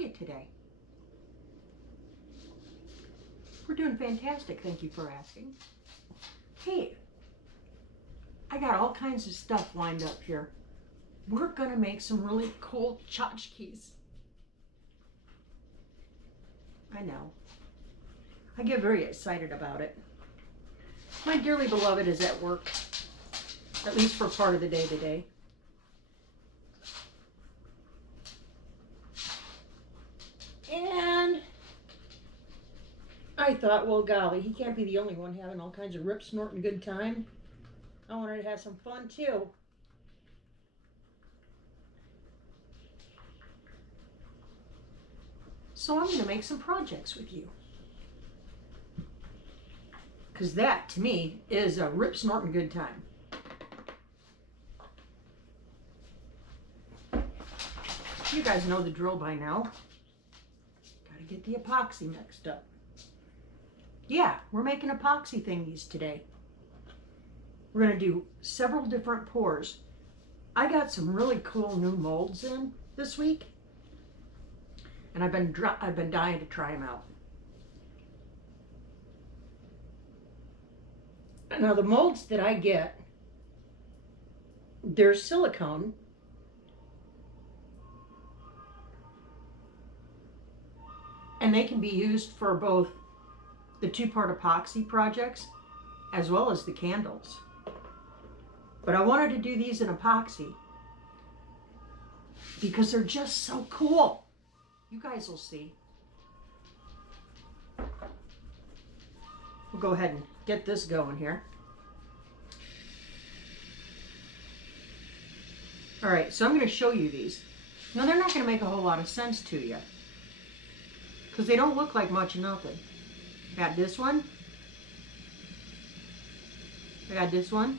you today? We're doing fantastic, thank you for asking. Hey, I got all kinds of stuff lined up here. We're gonna make some really cool tchotchkes. I know. I get very excited about it. My dearly beloved is at work, at least for part of the day today. And I thought, well, golly, he can't be the only one having all kinds of rip snorting good time. I wanted to have some fun too. So I'm going to make some projects with you. Because that, to me, is a rip snorting good time. You guys know the drill by now. Gotta get the epoxy mixed up. Yeah, we're making epoxy thingies today. We're gonna do several different pours. I got some really cool new molds in this week, and I've been dying to try them out. Now the molds that I get, they're silicone. And they can be used for both the two-part epoxy projects as well as the candles. But I wanted to do these in epoxy because they're just so cool. You guys will see. We'll go ahead and get this going here. All right, so I'm going to show you these. Now, they're not going to make a whole lot of sense to you because they don't look like much of nothing. I got this one. I got this one.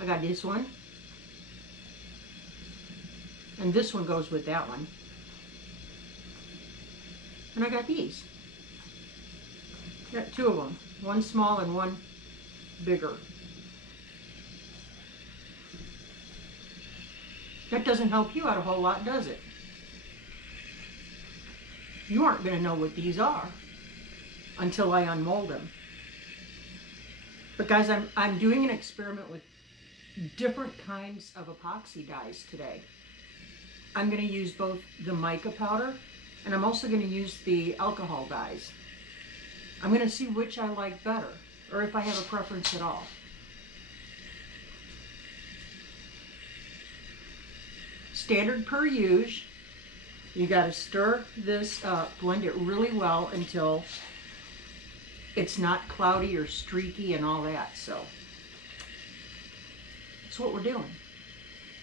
I got this one. And this one goes with that one. And I got these. Got two of them. One small and one bigger. That doesn't help you out a whole lot, does it? You aren't going to know what these are until I unmold them. But guys, I'm doing an experiment with different kinds of epoxy dyes today. I'm going to use both the mica powder and I'm also going to use the alcohol dyes. I'm going to see which I like better, or if I have a preference at all. Standard per use. You got to stir this up, blend it really well until it's not cloudy or streaky and all that. So that's what we're doing.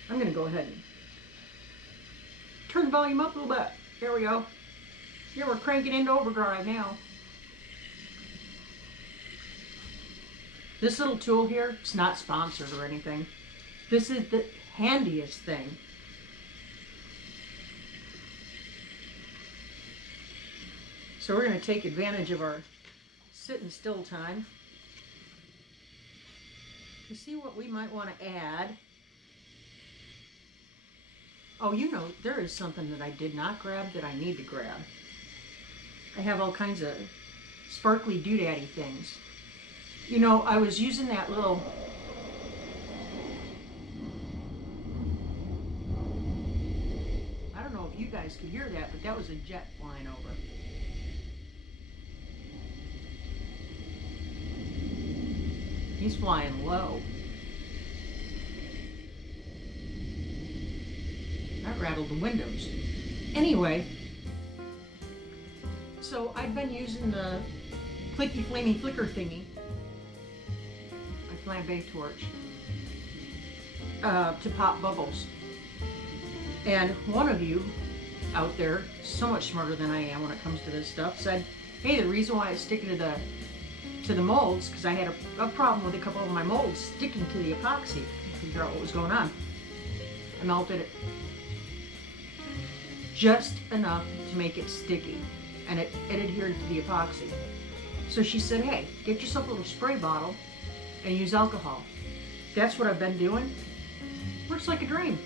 I'm going to go ahead and turn the volume up a little bit. There we go. Yeah, we're cranking into overdrive now. This little tool here, it's not sponsored or anything. This is the handiest thing. So we're going to take advantage of our sitting still time to see what we might want to add. Oh, you know, there is something that I did not grab that I need to grab. I have all kinds of sparkly doodaddy things. You know, I was using that little... I don't know if you guys could hear that, but that was a jet flying over. He's flying low. That rattled the windows. Anyway, so I've been using the clicky flamey flicker thingy, my flambe torch, to pop bubbles. And one of you out there, so much smarter than I am when it comes to this stuff, said, hey, the reason why it's sticking to the molds, because I had a problem with a couple of my molds sticking to the epoxy to figure out what was going on. I melted it just enough to make it sticky, and it adhered to the epoxy. So she said, hey, get yourself a little spray bottle and use alcohol. That's what I've been doing. Works like a dream.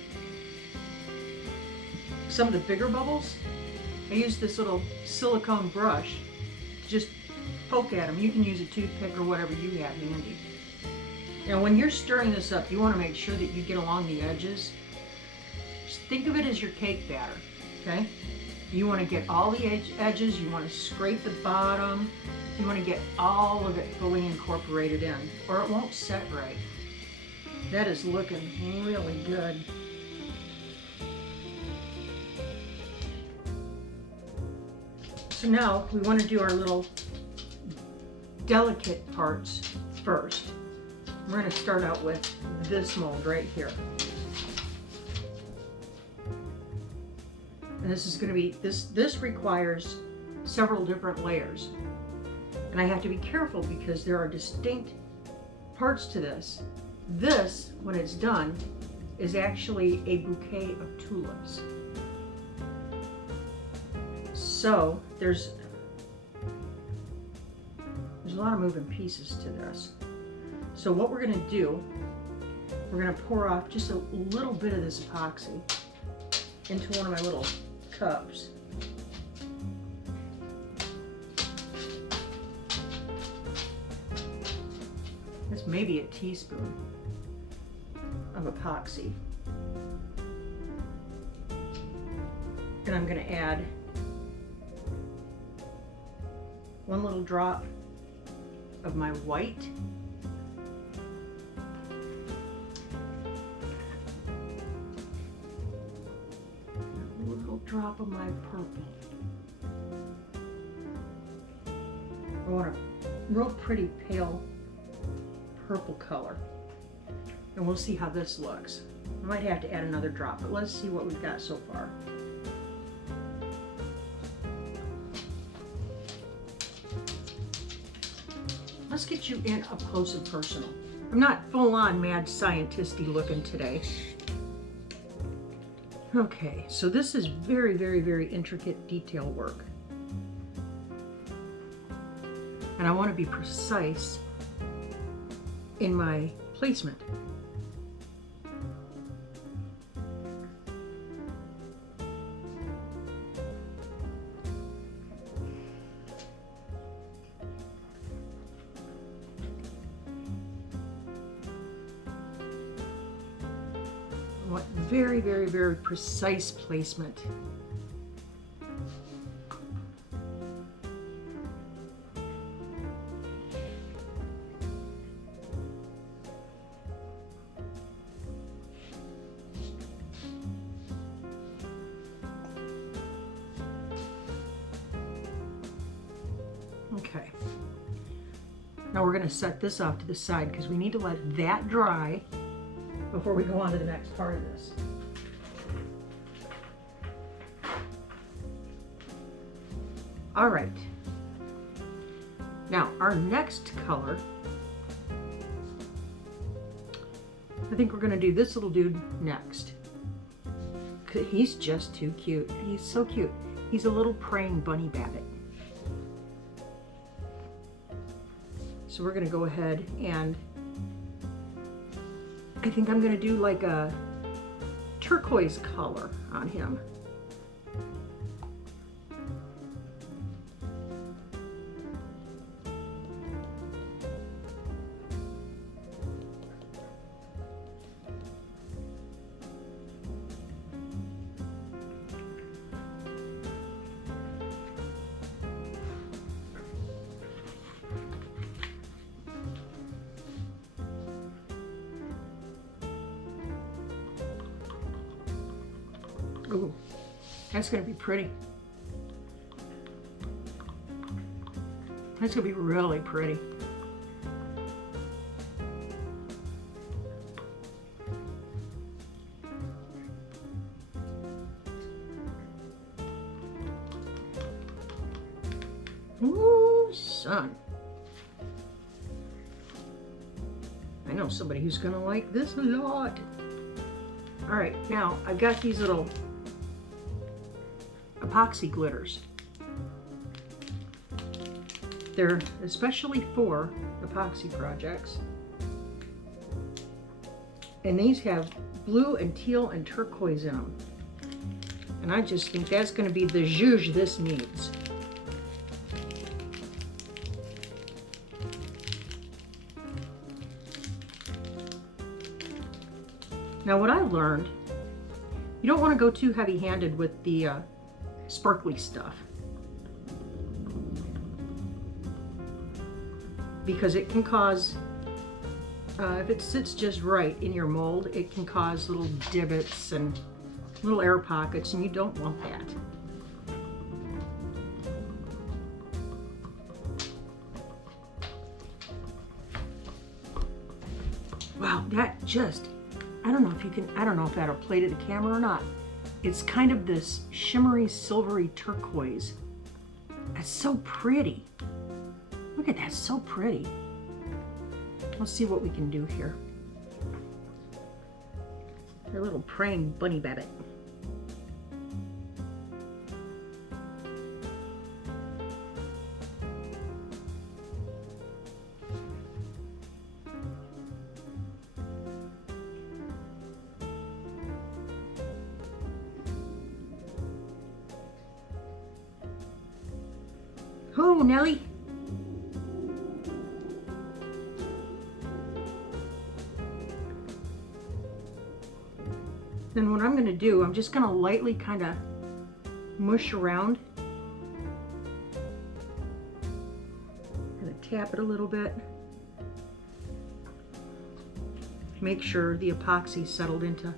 some of the bigger bubbles, I use this little silicone brush to just poke at them. You can use a toothpick or whatever you have handy. Now when you're stirring this up, you want to make sure that you get along the edges. Just think of it as your cake batter, okay? You want to get all the edges, you want to scrape the bottom, you want to get all of it fully incorporated in, or it won't set right. That is looking really good. So now we want to do our little delicate parts first. We're going to start out with this mold right here. And this is going to be, this requires several different layers. And I have to be careful because there are distinct parts to this. This, when it's done, is actually a bouquet of tulips. So there's a lot of moving pieces to this. So what we're going to do, we're going to pour off just a little bit of this epoxy into one of my little cups. This may be a teaspoon of epoxy. And I'm going to add one little drop of my white. A little drop of my purple. I want a real pretty pale purple color. And we'll see how this looks. I might have to add another drop, but let's see what we've got so far. Let's get you in up close and personal. I'm not full-on mad scientist-y looking today. Okay, so this is very, very, very intricate detail work. And I want to be precise in my placement. I want very, very, very precise placement. Okay, now we're going to set this off to the side because we need to let that dry before we go on to the next part of this. All right, now our next color, I think we're going to do this little dude next. He's just too cute. He's so cute. He's a little praying bunny babbit. So we're going to go ahead and I think I'm going to do like a turquoise color on him. Ooh, that's going to be pretty. That's going to be really pretty. Ooh, son. I know somebody who's going to like this a lot. All right, now I've got these little epoxy glitters. They're especially for epoxy projects. And these have blue and teal and turquoise in them. And I just think that's going to be the zhuzh this needs. Now what I learned, you don't want to go too heavy-handed with the sparkly stuff, because it can cause, if it sits just right in your mold, it can cause little divots and little air pockets, and you don't want that. Wow, that just, I don't know if that'll play to the camera or not. It's kind of this shimmery, silvery turquoise. It's so pretty. Look at that, so pretty. Let's see what we can do here. A little praying bunny babbit. Oh, Nellie. Then what I'm going to do, I'm just going to lightly kind of mush around. Going to tap it a little bit. Make sure the epoxy settled into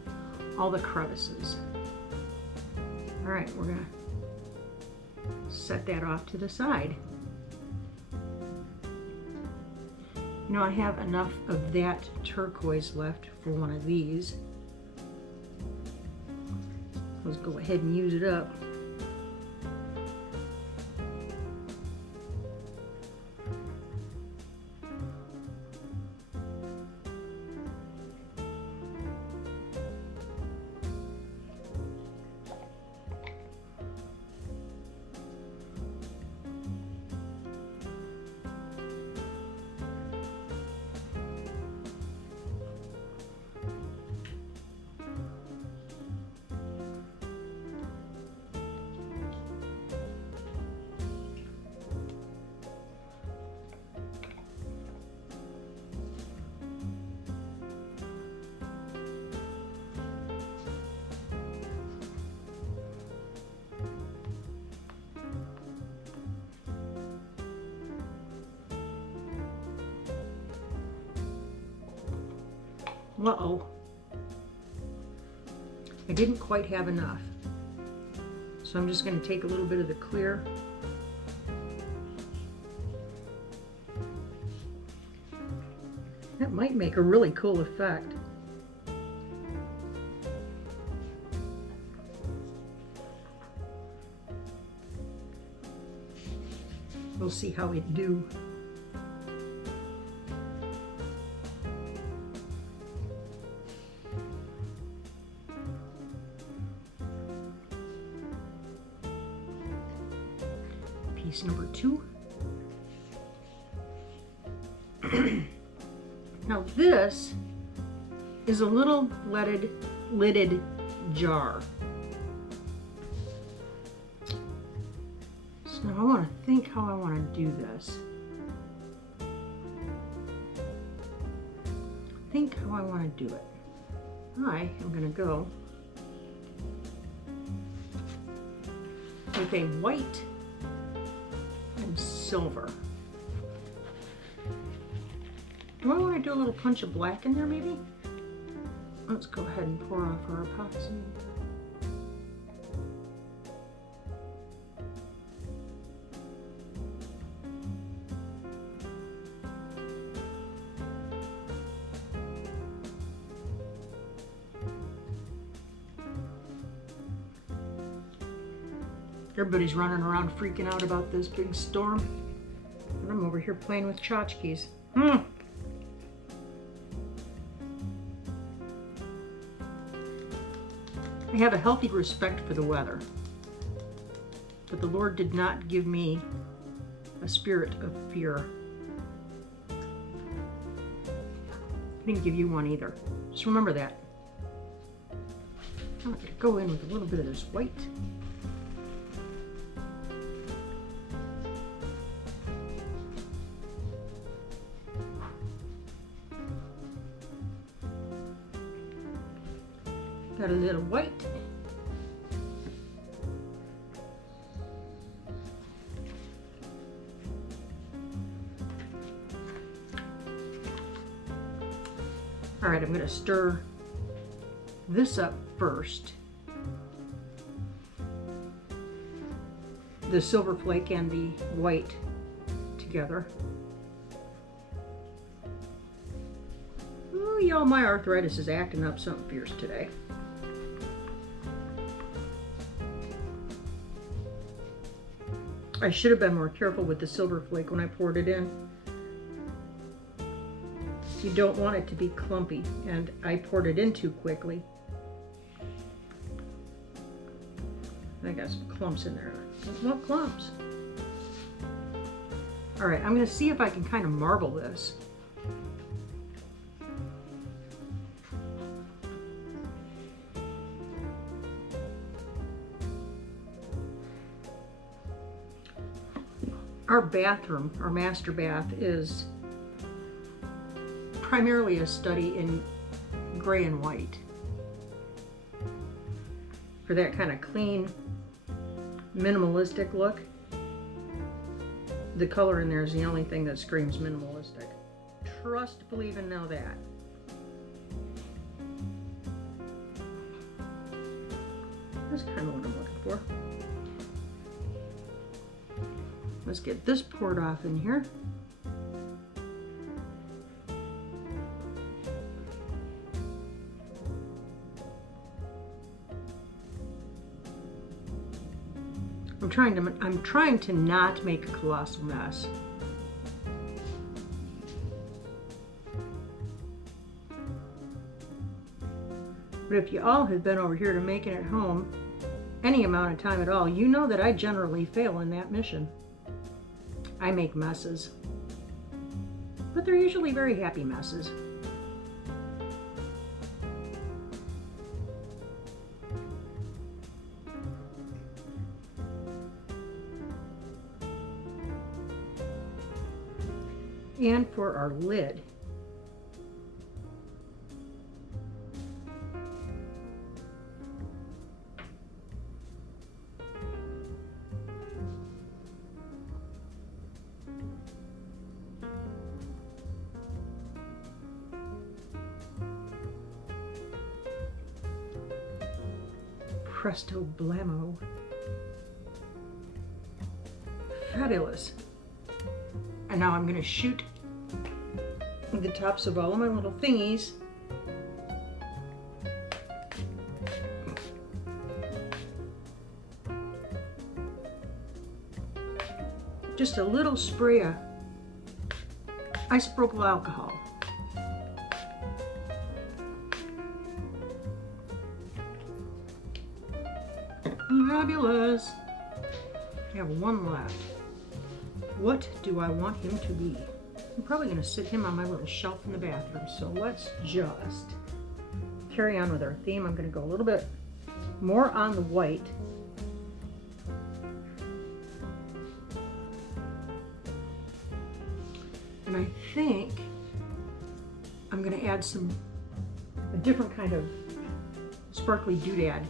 all the crevices. All right, we're going to set that off to the side. You know, I have enough of that turquoise left for one of these. Let's go ahead and use it up. Uh-oh. I didn't quite have enough. So I'm just going to take a little bit of the clear. That might make a really cool effect. We'll see how it do. Piece number 2. Now this is a little lidded jar. So now I want to think how I want to do this. Think how I want to do it. I am going to go with a white and silver. Do I want to do a little punch of black in there maybe? Let's go ahead and pour off our epoxy. Everybody's running around freaking out about this big storm. And I'm over here playing with tchotchkes. I have a healthy respect for the weather, but the Lord did not give me a spirit of fear. He didn't give you one either. Just remember that. I'm going to go in with a little bit of this white. Got a little white. All right, I'm going to stir this up first. The silver flake and the white together. Ooh, y'all, my arthritis is acting up something fierce today. I should have been more careful with the silver flake when I poured it in. You don't want it to be clumpy, and I poured it in too quickly. I got some clumps in there. What clumps? All right, I'm going to see if I can kind of marble this. Our bathroom, our master bath, is primarily a study in gray and white. For that kind of clean, minimalistic look, the color in there is the only thing that screams minimalistic. Trust, believe, and know that. That's kind of what I'm looking for. Let's get this poured off in here. I'm trying to not make a colossal mess. But if you all have been over here to making it home any amount of time at all, you know that I generally fail in that mission. I make messes, but they're usually very happy messes. And for our lid, presto blammo. Fabulous. And now I'm going to shoot the tops of all of my little thingies. Just a little spray of isopropyl alcohol. Fabulous. I have one left. What do I want him to be? I'm probably going to sit him on my little shelf in the bathroom. So let's just carry on with our theme. I'm going to go a little bit more on the white. And I think I'm going to add a different kind of sparkly doodad.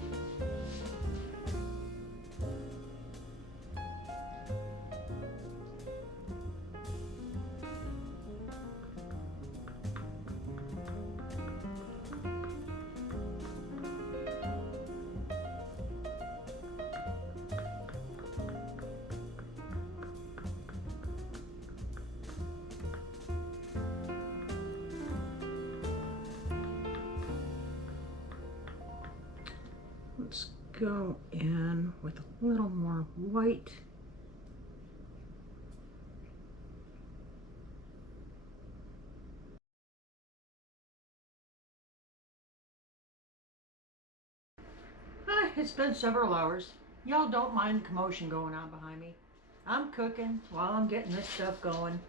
Let's go in with a little more white. It's been several hours. Y'all don't mind the commotion going on behind me. I'm cooking while I'm getting this stuff going.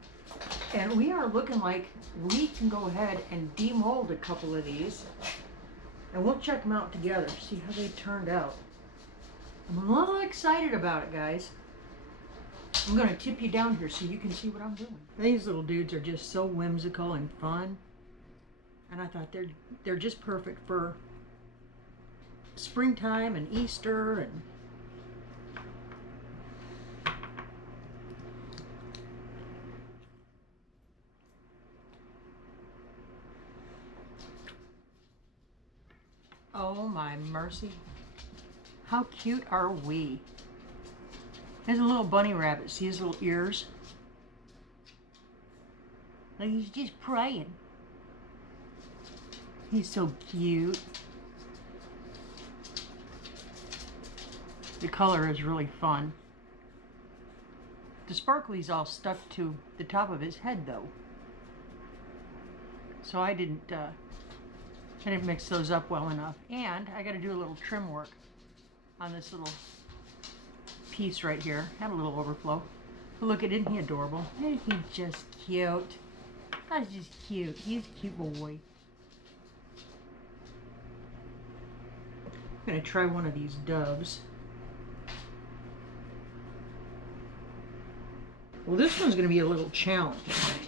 And we are looking like we can go ahead and demold a couple of these. And we'll check them out together, see how they turned out. I'm a little excited about it, guys. I'm going to tip you down here so you can see what I'm doing. These little dudes are just so whimsical and fun. And I thought they're just perfect for springtime and Easter and oh my mercy. How cute are we? There's a little bunny rabbit. See his little ears? Like he's just praying. He's so cute. The color is really fun. The sparkly's all stuck to the top of his head though. So I didn't mix those up well enough. And I gotta do a little trim work on this little piece right here. Had a little overflow. But look, isn't he adorable? Isn't he just cute? That's just cute. He's a cute boy. I'm gonna try one of these doves. Well, this one's gonna be a little challenge, I think.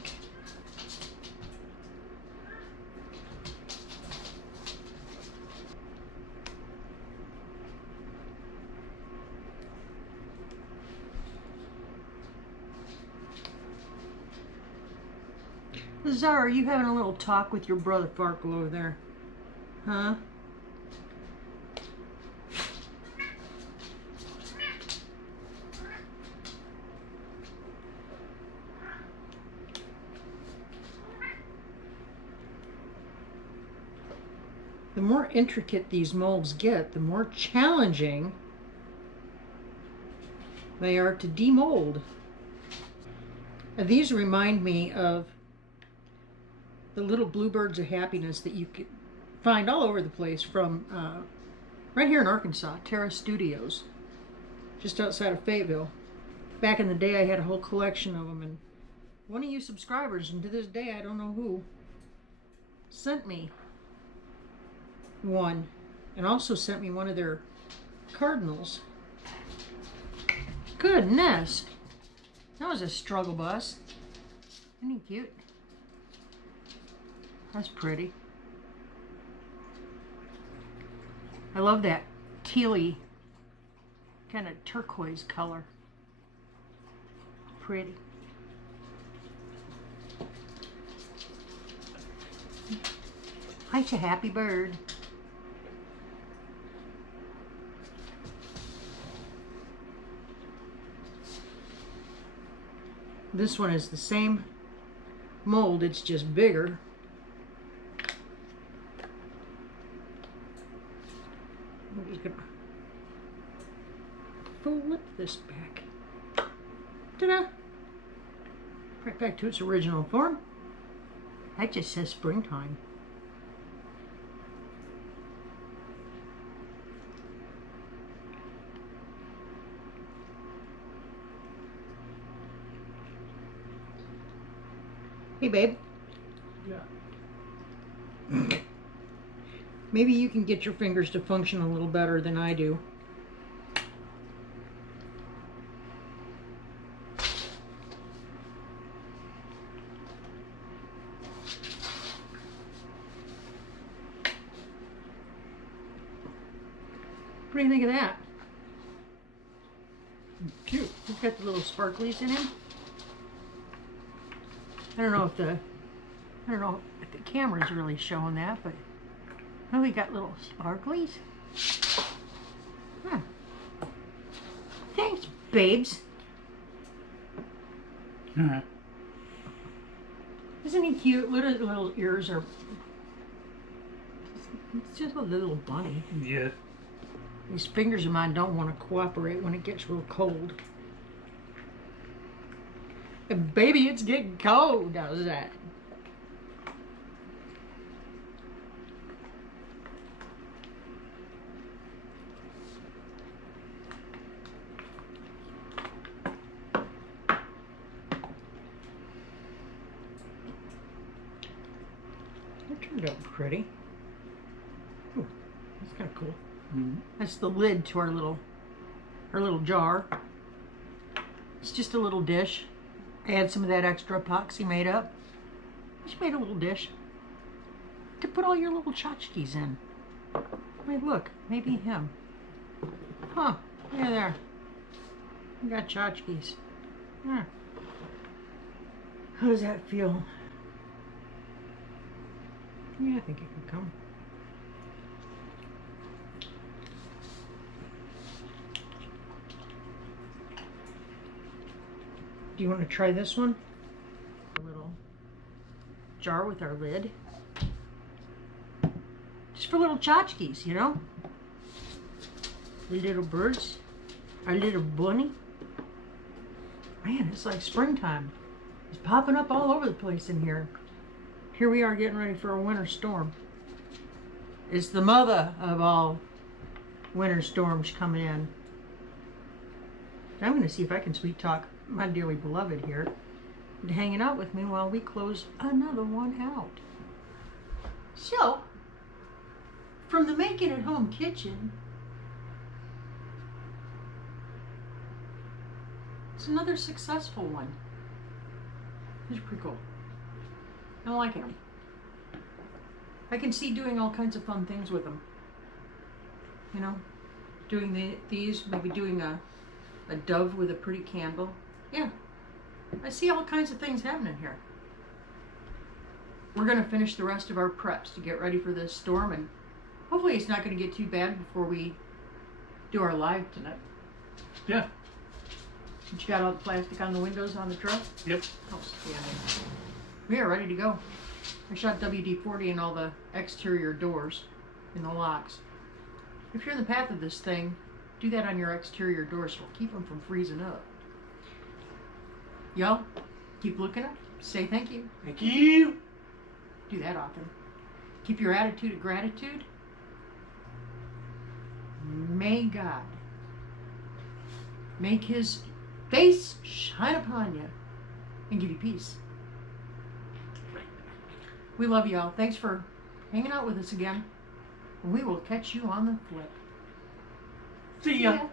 Zara, are you having a little talk with your brother Farkle over there? Huh? The more intricate these molds get, the more challenging they are to demold. And these remind me of the little bluebirds of happiness that you could find all over the place from right here in Arkansas, Terra Studios, just outside of Fayetteville. Back in the day, I had a whole collection of them, and one of you subscribers, and to this day, I don't know who, sent me one, and also sent me one of their cardinals. Goodness, that was a struggle bus. Isn't he cute? That's pretty. I love that tealy kind of turquoise color. Pretty. Hi, you happy bird. This one is the same mold, it's just bigger. I'm just gonna flip this back. Ta-da! Right back to its original form. That just says springtime. Hey, babe. Yeah. Maybe you can get your fingers to function a little better than I do. What do you think of that? Cute. He's got the little sparklies in him. I don't know if the camera's really showing that, but oh, we got little sparklies. Huh. Thanks, babes. Isn't he cute? Little ears are. It's just a little bunny. Yeah. These fingers of mine don't want to cooperate when it gets real cold. And baby, it's getting cold. How's that? That turned out pretty. Ooh, that's kind of cool. Mm-hmm. That's the lid to our little jar. It's just a little dish. I had some of that extra epoxy made up. Just made a little dish to put all your little tchotchkes in. Wait, look, maybe him. Huh? Yeah, there. We got tchotchkes. Yeah. How does that feel? Yeah, I think it can come. Do you want to try this one? A little jar with our lid. Just for little tchotchkes, you know? The little birds. Our little bunny. Man, it's like springtime. It's popping up all over the place in here. Here we are getting ready for a winter storm. It's the mother of all winter storms coming in. I'm going to see if I can sweet talk my dearly beloved here into hanging out with me while we close another one out. So, from the Make It at Home kitchen, it's another successful one. It's pretty cool. I'm liking them. I can see doing all kinds of fun things with them. You know, doing these, maybe doing a dove with a pretty candle. Yeah, I see all kinds of things happening here. We're going to finish the rest of our preps to get ready for this storm, and hopefully it's not going to get too bad before we do our live tonight. Yeah. But you got all the plastic on the windows on the truck? Yep. Outstanding. We are ready to go. I shot WD-40 in all the exterior doors in the locks. If you're in the path of this thing, do that on your exterior doors so we'll keep them from freezing up. Y'all, keep looking up. Say thank you. Thank you. Do that often. Keep your attitude of gratitude. May God make his face shine upon you and give you peace. We love y'all. Thanks for hanging out with us again. We will catch you on the flip. See ya. See ya.